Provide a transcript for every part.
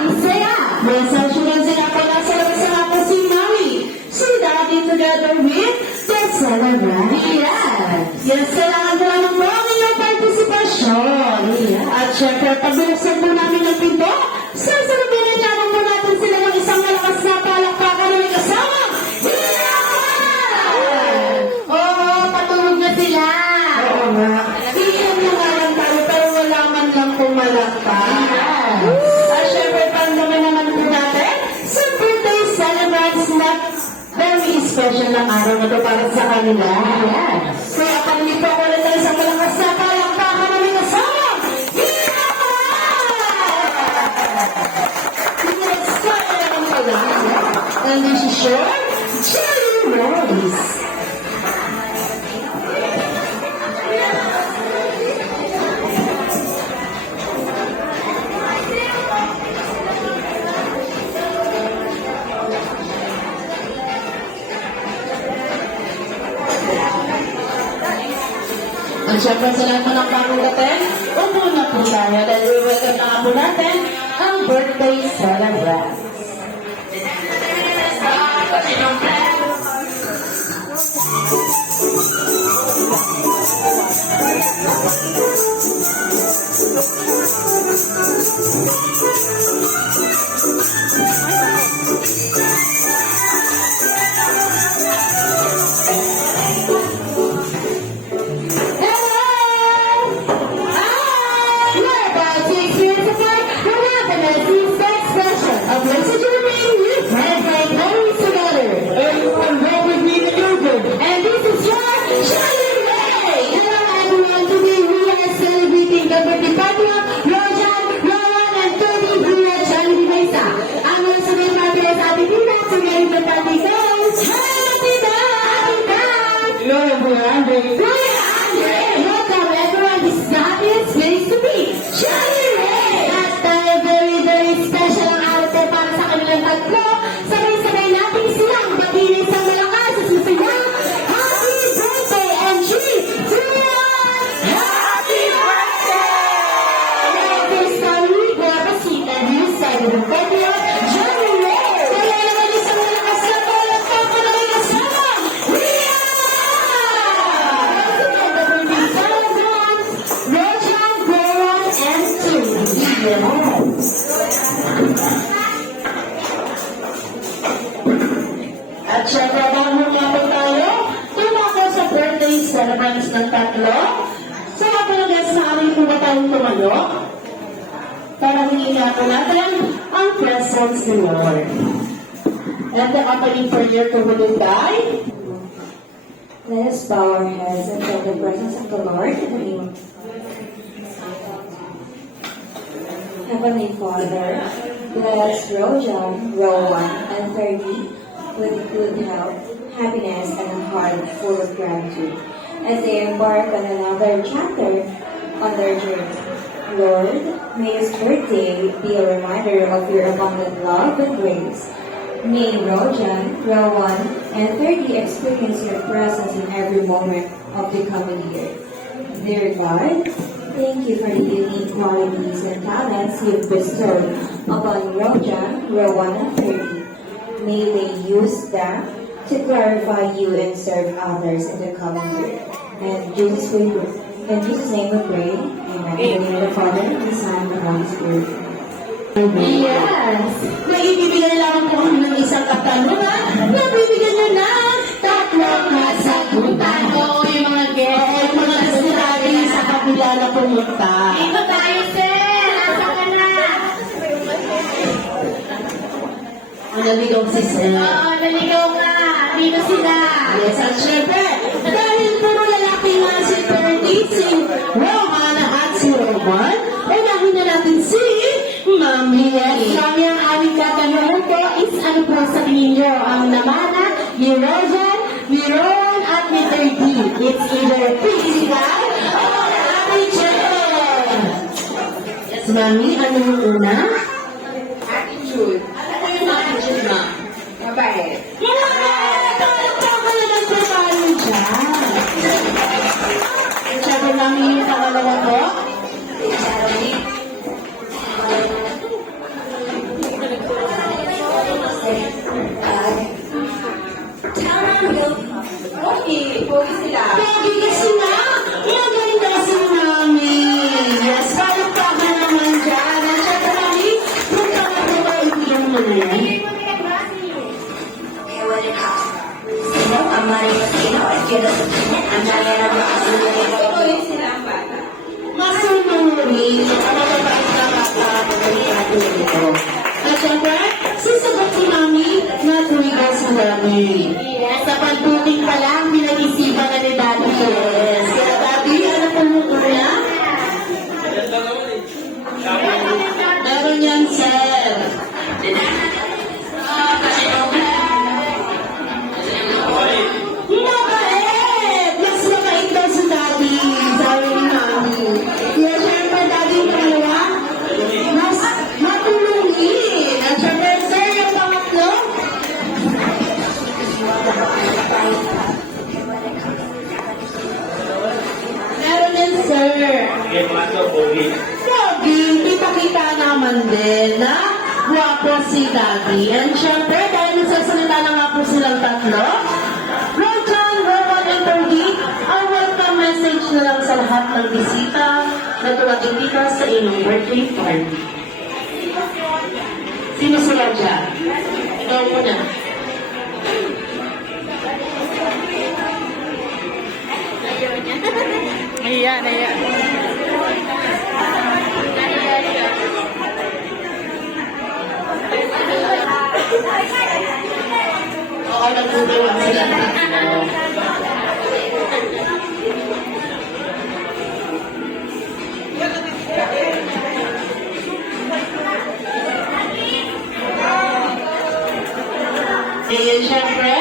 Ang saya! Mensasyunan sila pala sa po si Mami, si Daddy together with the celebrant. Yes, kailangan ko lang po ang inyong partisipasyon. At syempre, pag-uusap po namin ng pinto, sasalubinin naman po natin sila ng isang malakas na palakpakan na may kasama. Oo, patulog na sila. Oo nga. Iyan na nga lang tayo, pero wala man lang pumalakpak. At syempre, panggaman naman po natin, sa birthday celebrants na very special ng araw na ito para sa kanila. Kaya panlipo ko na tayo sa malakas na palakpakan na may kasama. And this is your Cherry Rose. At syempre sa lahat mo ng pangulatin, upo na po tayo dahil welcome na po natin ang birthday celebrant. At syempre, bago mapag tayo, tumako sa birthday celebrants ng tatlo. Sa kapalagas na aming po ba tayong tumayo? Para hingin po natin ang presence ni Lord. And the opening prayer to Hulunday. Let us bow our heads and feel the presence of the Lord in the name. Heavenly Father, bless Rojan, Rowan, and 30 with good health, happiness, and a heart full of gratitude as they embark on another chapter on their journey. Lord, may this birthday be a reminder of your abundant love and grace. May Rojan, Rowan, and 30 experience your presence in every moment of the coming year. Dear God, thank you for the unique qualities and talents you've bestowed upon Rojan, Rowan, and 30. May they use them to glorify you and serve others in the coming year. And in Jesus' name we pray. Amen. In the name of the Father, and the Son, and the Holy Spirit. Yes! Naibibigyan lang po kami ng isang katanungan. Nabibigyan nyo na tatlong kasagutan. Oo, yung mga guests, mga estudyante sa kapila na pumunta. Dito tayo, sir! Asa ka na? Naligaw si sir. Oo, naligaw ka. Dito sila. Yes, at syempre, dahil puro lalaki nga si 30, si Roman at si Roman, unahin na natin si Mami. Yes, Mami, ang aming katanungan po is ano po sa tingin nyo ang namana ni Rojan, ni Rowan at ni 30. It's either physical or attitude. Yes, Mami, ano yung una? Attitude. Ano yung attitude na? Mabait. Siyempre namin yung pangalawa po. napakalimutan nito. At syempre, sasagot si Mami na tuwigan si Daddy. Yes, sa pagbuting pa lang, pinag-isipan na ni Daddy. Yes. Kaya Daddy, ano po mo kuya? Meron yan, sir. Mabait! Mas mabait daw si Daddy. Sabi ni Mami. Kaya syempre, Daddy, yung pangalawa, mas matulungin. At syempre, sir, yung pangatlo, meron yan, sir. Pogi, kita-kita naman din na guwapo si Daddy. And syempre, dahil nagsasalita na nga po silang tatlo, Rojan, Rowan, and Pogi, ang welcome message na lang sa lahat ng bisita na tuwagin dito sa inyong birthday party. Sino si Rojan? Ikaw muna. Naiya. Oo, nagtutuwa sila. And syempre,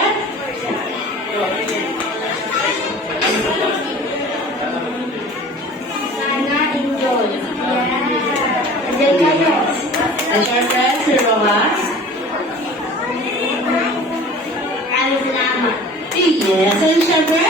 Sana enjoy. Yeah. Then kayo. at syempre, si Rojas. Maraming salamat. Yes, and syempre,